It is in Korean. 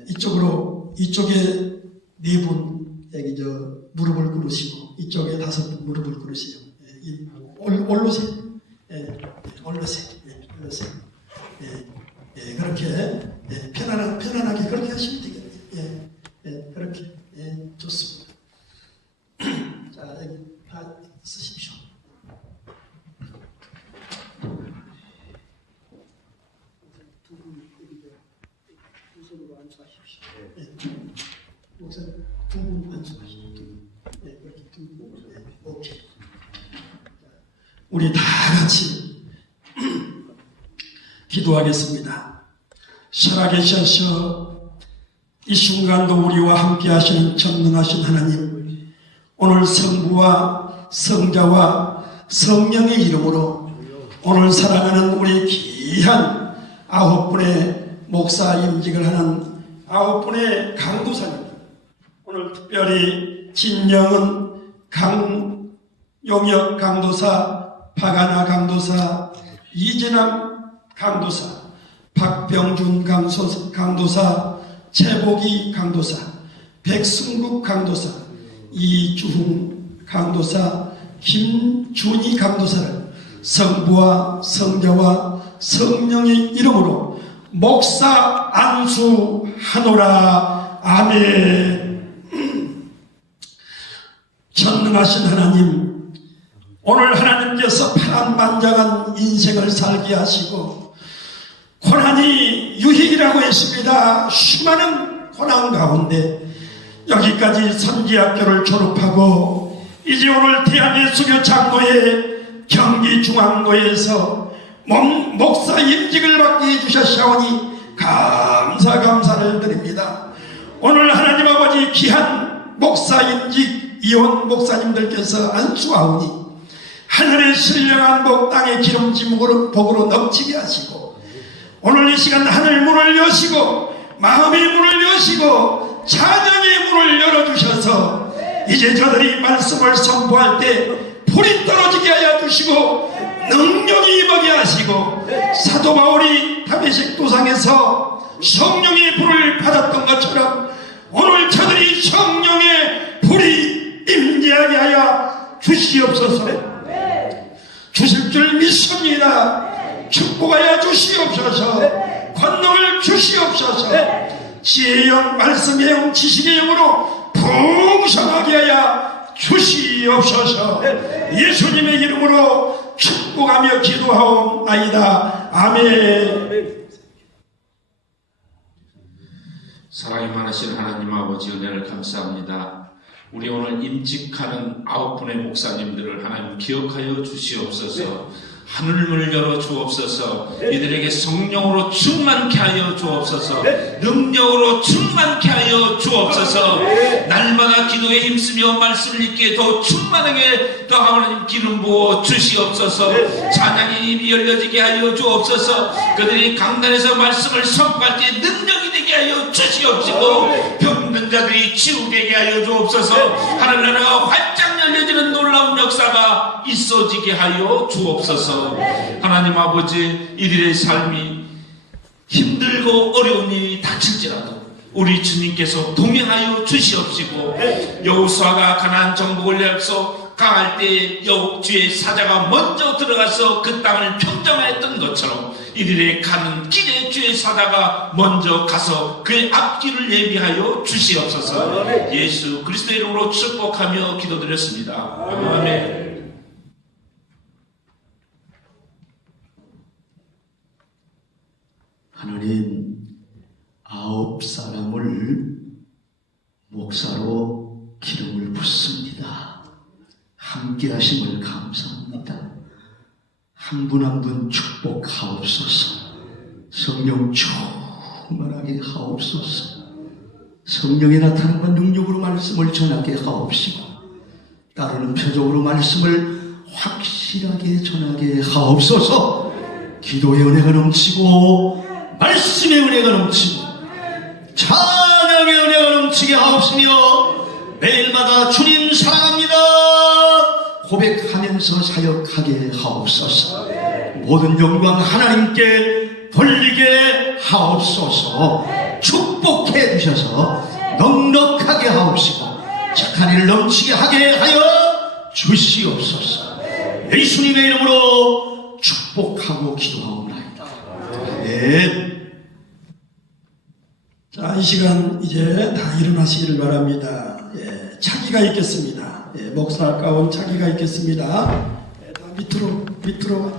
예, 이쪽으로 이쪽에 네 분에게 저 무릎을 꿇으시고 이쪽에 다섯 분 무릎을 꿇으시요. 예, 올르세요. 예, 예, 올르세요. 예, 올르세요. 예, 예, 그렇게 예, 편안하, 편안하게 그렇게 하시면 되겠네요. 예, 예, 그렇게 예, 좋습니다. 자 여기 다 쓰십시오. 두분 여기 두 손으로 안수하십시오. 예, 목사님 두분. 두 분. 예, 그렇게 두 분. 예, 오케이. 자, 우리 다 같이 기도하겠습니다. 살아계셔서 이 순간도 우리와 함께 하시는 전능하신 하나님, 오늘 성부와 성자와 성령의 이름으로 오늘 사랑하는 우리 귀한 아홉 분의 목사 임직을 하는 아홉 분의 강도사님, 오늘 특별히 진영은 강용혁 강도사, 박아나 강도사, 이재남 강도사, 박병준 강소, 강도사, 최복이 강도사, 백승국 강도사, 이주흥 강도사, 김준희 강도사를 성부와 성자와 성령의 이름으로 목사 안수하노라 아멘. 전능하신 하나님, 오늘 하나님께서 파란만장한 인생을 살게 하시고 고난이 유익이라고 했습니다. 수많은 고난 가운데 여기까지 선지학교를 졸업하고 이제 오늘 대한의 수교 장로의 경기중앙로에서 몸- 목사 임직을 받게 해주셨사오니 감사 감사를 드립니다. 오늘 하나님 아버지 귀한 목사 임직 이혼 목사님들께서 안수하오니 하늘의 신령한 복 땅의 기름진 복으로, 넘치게 하시고 오늘 이 시간 하늘 문을 여시고 마음의 문을 여시고 자녀의 문을 열어주셔서 이제 저들이 말씀을 선포할 때 불이 떨어지게 하여 주시고 능력이 임하게 하시고 사도 바울이 다메섹 도상에서 성령의 불을 받았던 것처럼 오늘 저들이 불이 임재하게 하여 주시옵소서 주실 줄 믿습니다. 축복하여 주시옵소서. 권능을 주시옵소서. 지혜의 영, 말씀의 영, 지식의 영으로 풍성하게 하여 주시옵소서. 예수님의 이름으로 축복하며 기도하옵나이다. 아멘. 사랑이 많으신 하나님 아버지 은혜를 감사합니다. 우리 오늘 임직하는 아홉 분의 목사님들을 하나님 기억하여 주시옵소서. 하늘문을 열어 주옵소서. 이들에게 성령으로 충만케 하여 주옵소서. 능력으로 충만케 하여 주옵소서. 날마다 기도에 힘쓰며 말씀을 읽게 더 충만하게 더 하나님 기름 부어 주시옵소서. 찬양의 입이 열려지게 하여 주옵소서. 그들이 강단에서 말씀을 선포할 때 능력이 되게 하여 주시옵시고 병든 자들이 치유되게 하여 주옵소서. 하늘나라가 활짝 열려지는 놀라운 역사가 있어지게 하여 주옵소서. 하나님 아버지 이들의 삶이 힘들고 어려운 일이 닥칠지라도 우리 주님께서 동행하여 주시옵시고 여호수아가 가나안 정복을 약속 강할 때 여호 주의 사자가 먼저 들어가서 그 땅을 평정하였던 것처럼 이들의 가는 길에 주의 사자가 먼저 가서 그의 앞길을 예비하여 주시옵소서. 예수 그리스도의 이름으로 축복하며 기도드렸습니다. 아멘. 하나님 아홉 사람을 목사로 기름을 붓습니다. 함께 하심을 감사합니다. 한 분 한 분 축복하옵소서. 성령 충만하게 하옵소서. 성령의 나타남과 능력으로 말씀을 전하게 하옵시고 따르는 표적으로 말씀을 확실하게 전하게 하옵소서. 기도의 은혜가 넘치고 말씀의 은혜가 넘치고 찬양의 은혜가 넘치게 하옵시며 매일마다 주님 사랑합니다 고백하면서 사역하게 하옵소서 모든 영광 하나님께 돌리게 하옵소서 축복해 주셔서 넉넉하게 하옵시고 착한 일을 넘치게 하게 하여 주시옵소서. 예수님의 이름으로 축복하고 기도하옵나이다. 네. 자, 이 시간 이제 다 일어나시기를 바랍니다. 예, 차기가 있겠습니다. 예, 목사 가운 차기가 있겠습니다. 예, 다 밑으로, 밑으로